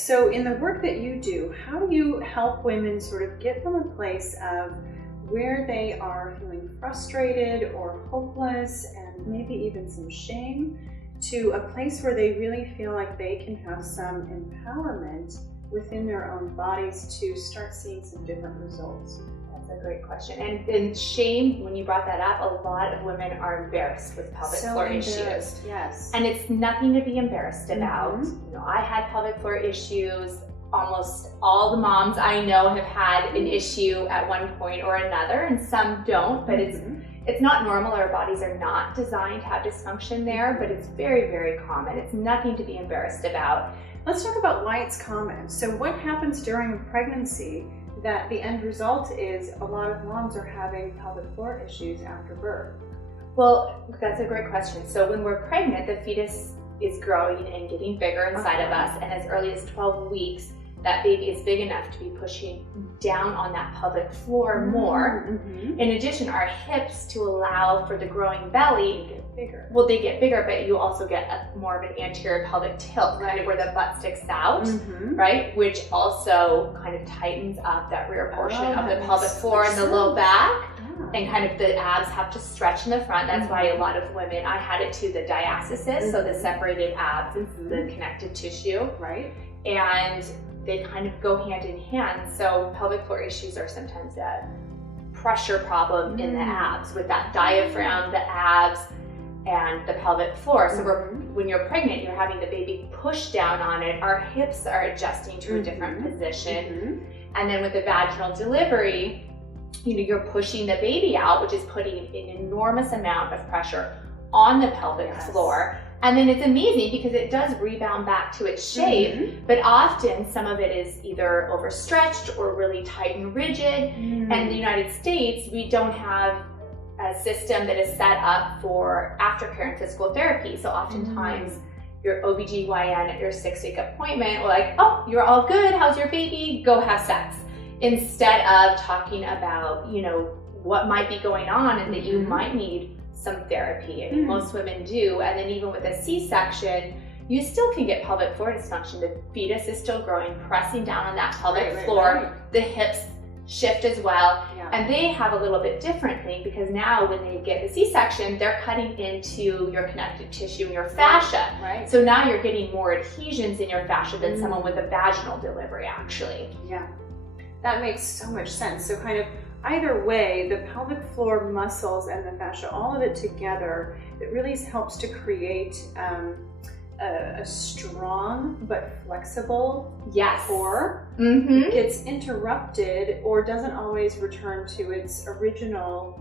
so in the work that you do, how do you help women sort of get from a place of where they are feeling frustrated or hopeless and maybe even some shame to a place where they really feel like they can have some empowerment within their own bodies to start seeing some different results? That's a great question. And shame, when you brought that up, a lot of women are embarrassed with pelvic floor issues. Yes. And it's nothing to be embarrassed about. You know, I had pelvic floor issues. Almost all the moms I know have had an issue at one point or another, and some don't, but it's not normal. Our bodies are not designed to have dysfunction there, but it's very, very common. It's nothing to be embarrassed about. Let's talk about why it's common. So what happens during pregnancy that the end result is a lot of moms are having pelvic floor issues after birth? Well, that's a great question. So when we're pregnant, the fetus is growing and getting bigger inside of us, and as early as 12 weeks, that baby is big enough to be pushing down on that pelvic floor more. In addition, our hips, to allow for the growing belly, get bigger. Well, they get bigger, but you also get more of an anterior pelvic tilt, kind of where the butt sticks out, right? Which also kind of tightens up that rear portion of the pelvic floor and the low back. And kind of the abs have to stretch in the front. That's why a lot of women, I had it too, the diastasis, so the separated abs and the connective tissue. Right. And they kind of go hand in hand. So pelvic floor issues are sometimes a pressure problem in the abs with that diaphragm, the abs, and the pelvic floor. So when you're pregnant, you're having the baby push down on it. Our hips are adjusting to a different position. And then with the vaginal delivery, you know, you're pushing the baby out, which is putting an enormous amount of pressure on the pelvic floor. And then it's amazing because it does rebound back to its shape, but often some of it is either overstretched or really tight and rigid. And in the United States, we don't have a system that is set up for aftercare and physical therapy. So oftentimes your OBGYN at your 6-week appointment will like, oh, you're all good, how's your baby? Go have sex. Instead of talking about, you know, what might be going on and that you might need some therapy. I mean, most women do. And then even with a C-section, you still can get pelvic floor dysfunction. The fetus is still growing, pressing down on that pelvic floor. The hips shift as well. And they have a little bit different thing because now when they get the C-section, they're cutting into your connective tissue and your fascia. So now you're getting more adhesions in your fascia than someone with a vaginal delivery, actually. That makes so much sense. So kind of either way, the pelvic floor muscles and the fascia, all of it together, it really helps to create a strong but flexible core. It gets interrupted or doesn't always return to its original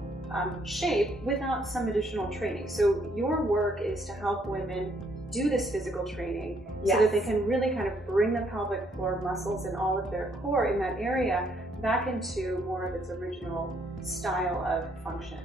shape without some additional training. So your work is to help women do this physical training so that they can really kind of bring the pelvic floor muscles and all of their core in that area back into more of its original style of function.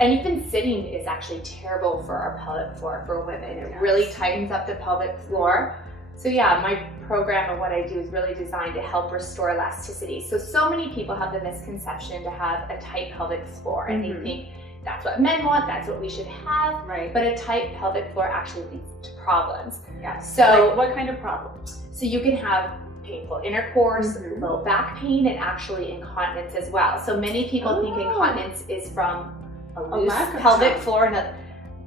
And even sitting is actually terrible for our pelvic floor for women. It really tightens up the pelvic floor. So my program and what I do is really designed to help restore elasticity. So many people have the misconception to have a tight pelvic floor and they think that's what men want, that's what we should have. But a tight pelvic floor actually leads to problems. So like what kind of problems? So you can have painful intercourse, low back pain, and actually incontinence as well. So many people think incontinence is from a loose pelvic floor.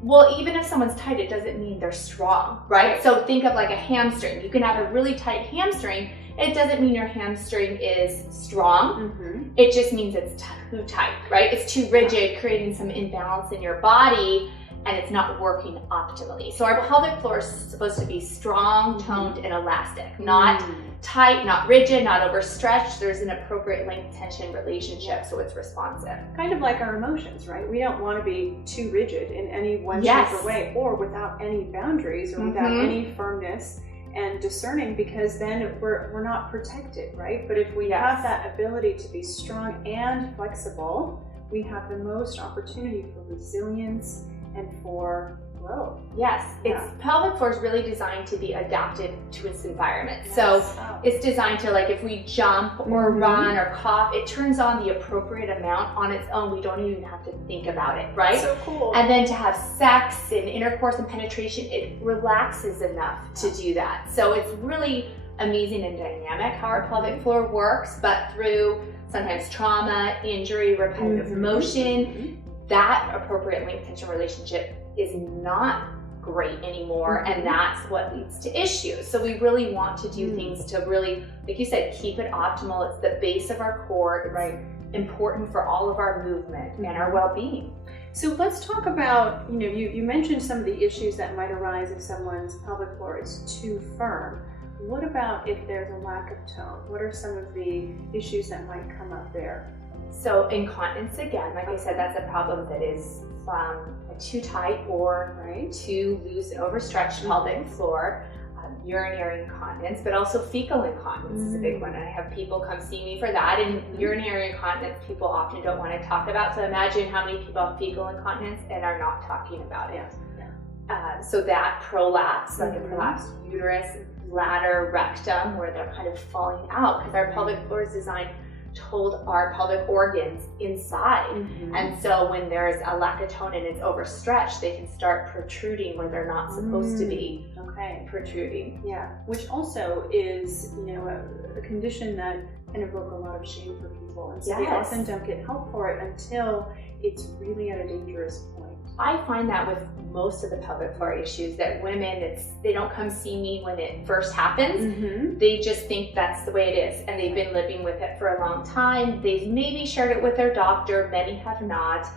Well, even if someone's tight, it doesn't mean they're strong, right? So think of like a hamstring. You can have a really tight hamstring. It doesn't mean your hamstring is strong. It just means it's too tight, right? It's too rigid, creating some imbalance in your body, and it's not working optimally. So our pelvic floor is supposed to be strong, toned, and elastic, not tight, not rigid, not overstretched. There's an appropriate length-tension relationship, so it's responsive. Kind of like our emotions, right? We don't want to be too rigid in any one shape or way, or without any boundaries or without any firmness and discerning, because then we're not protected, right? But if we have that ability to be strong and flexible, we have the most opportunity for resilience and for growth. Pelvic floor is really designed to be adapted to its environment. So it's designed to, like, if we jump or run or cough, it turns on the appropriate amount on its own. We don't even have to think about it, right? So cool. And then to have sex and intercourse and penetration, it relaxes enough to do that. So it's really amazing and dynamic how our pelvic floor works, but through sometimes trauma, injury, repetitive motion, that appropriate length tension relationship is not great anymore, and that's what leads to issues. So we really want to do things to really, like you said, keep it optimal. It's the base of our core. It's important for all of our movement and our well-being. So let's talk about, you mentioned some of the issues that might arise if someone's pelvic floor is too firm. What about if there's a lack of tone? What are some of the issues that might come up there? So incontinence, again, like I said, that's a problem that is from a too tight or too loose and overstretched pelvic floor. Urinary incontinence, but also fecal incontinence is a big one. And I have people come see me for that. And urinary incontinence, people often don't want to talk about. So imagine how many people have fecal incontinence and are not talking about it. So that prolapse, like a prolapsed uterus, bladder, rectum, where they're kind of falling out, because our pelvic floor is designed to hold our pelvic organs inside. And so when there's a lack of tone and it's overstretched, they can start protruding where they're not supposed to be protruding. Yeah, which also is, a condition that can evoke a lot of shame for people. And so they often don't get help for it until it's really at a dangerous point. I find that with most of the pelvic floor issues that women, they don't come see me when it first happens. They just think that's the way it is, and they've been living with it for a long time. They've maybe shared it with their doctor, many have not,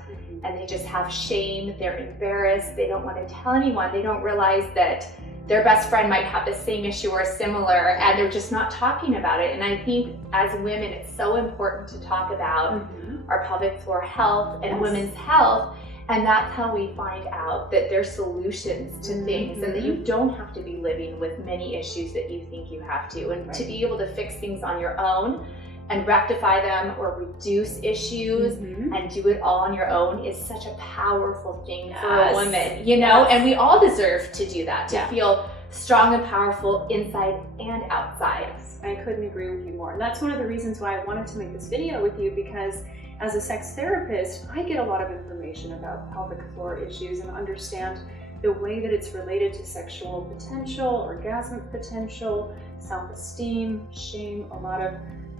and they just have shame. They're embarrassed. They don't want to tell anyone. They don't realize that their best friend might have the same issue or similar, and they're just not talking about it. And I think as women, it's so important to talk about our pelvic floor health and women's health. And that's how we find out that there's solutions to things, and that you don't have to be living with many issues that you think you have to. And to be able to fix things on your own and rectify them or reduce issues and do it all on your own is such a powerful thing for a woman, and we all deserve to do that, to feel strong and powerful inside and outside. I couldn't agree with you more. And that's one of the reasons why I wanted to make this video with you, because as a sex therapist, I get a lot of information about pelvic floor issues and understand the way that it's related to sexual potential, orgasmic potential, self-esteem, shame, a lot of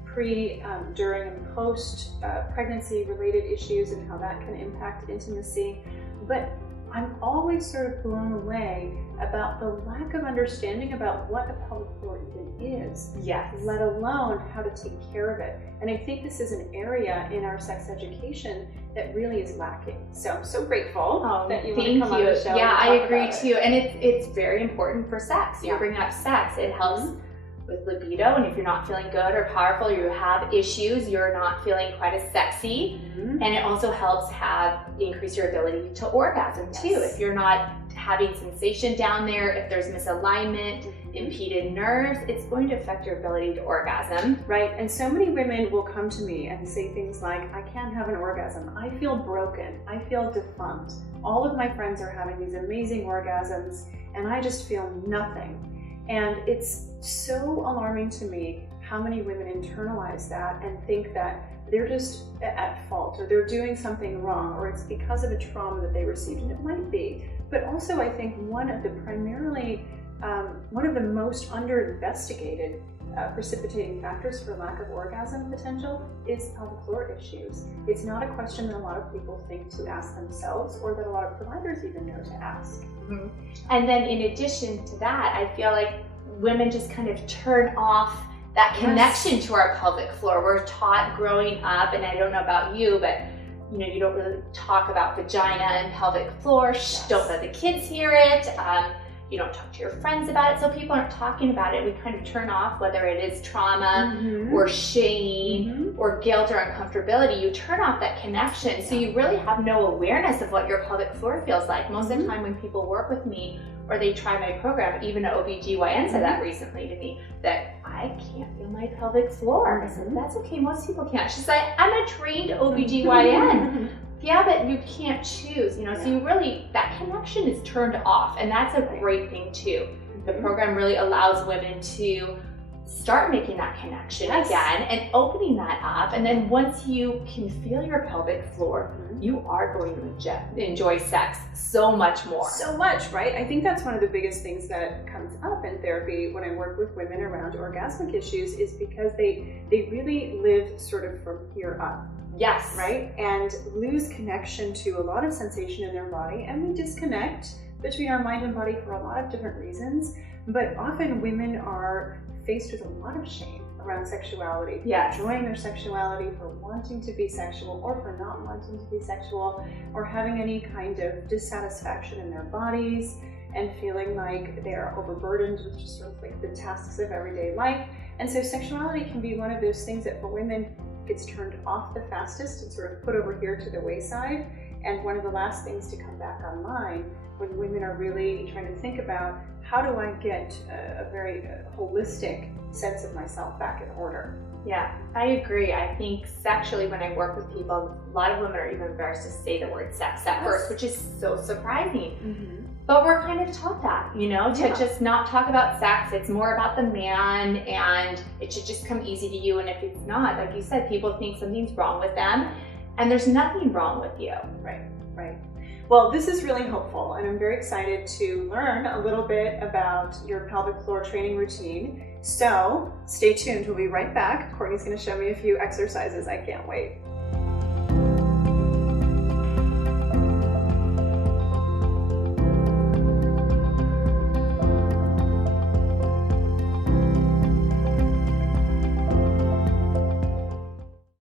pre, during, and post-pregnancy related issues and how that can impact intimacy. But I'm always sort of blown away about the lack of understanding about what a pelvic floor even is, let alone how to take care of it. And I think this is an area in our sex education that really is lacking. So I'm so grateful that you want to come on the show. Yeah, I agree too. And it's very important for sex. You're bringing up sex. It helps with libido, and if you're not feeling good or powerful, you have issues, you're not feeling quite as sexy. And it also helps increase your ability to orgasm too. If you're not having sensation down there, if there's misalignment, impeded nerves, it's going to affect your ability to orgasm. Right, and so many women will come to me and say things like, I can't have an orgasm, I feel broken, I feel defunct. All of my friends are having these amazing orgasms and I just feel nothing. And it's so alarming to me how many women internalize that and think that they're just at fault, or they're doing something wrong, or it's because of a trauma that they received, and it might be. But also I think one of the most under-investigated precipitating factors for lack of orgasm potential is pelvic floor issues. It's not a question that a lot of people think to ask themselves, or that a lot of providers even know to ask. And then in addition to that, I feel like women just kind of turn off that connection to our pelvic floor. We're taught growing up, and I don't know about you, but you don't really talk about vagina and pelvic floor. Don't let the kids hear it. You don't talk to your friends about it, so people aren't talking about it. We kind of turn off, whether it is trauma or shame or guilt or uncomfortability. You turn off that connection, so you really have no awareness of what your pelvic floor feels like. Most of the time when people work with me or they try my program, even an OBGYN said that recently to me, that I can't feel my pelvic floor. I said, that's okay, most people can't. She's like, I'm a trained OBGYN. Yeah, but you can't choose, so you really, that connection is turned off, and that's a great thing too. The program really allows women to start making that connection Yes. again and opening that up. And then once you can feel your pelvic floor, you are going to enjoy sex so much more. So much, right? I think that's one of the biggest things that comes up in therapy when I work with women around orgasmic issues, is because they really live sort of from here up. Yes. Right? And lose connection to a lot of sensation in their body, and we disconnect between our mind and body for a lot of different reasons. But often women are faced with a lot of shame around sexuality, for Yes. enjoying their sexuality, for wanting to be sexual, or for not wanting to be sexual, or having any kind of dissatisfaction in their bodies, and feeling like they are overburdened with just sort of like the tasks of everyday life. And so sexuality can be one of those things that for women gets turned off the fastest and sort of put over here to the wayside, and one of the last things to come back online when women are really trying to think about, how do I get a very holistic sense of myself back in order? Yeah, I agree. I think sexually, when I work with people, a lot of women are even embarrassed to say the word sex at first, which is so surprising. But we're kind of taught that, you know, to just not talk about sex. It's more about the man, and it should just come easy to you. And if it's not, like you said, people think something's wrong with them, and there's nothing wrong with you. Right, right. Well, this is really helpful, and I'm very excited to learn a little bit about your pelvic floor training routine. So stay tuned. We'll be right back. Courtney's going to show me a few exercises. I can't wait.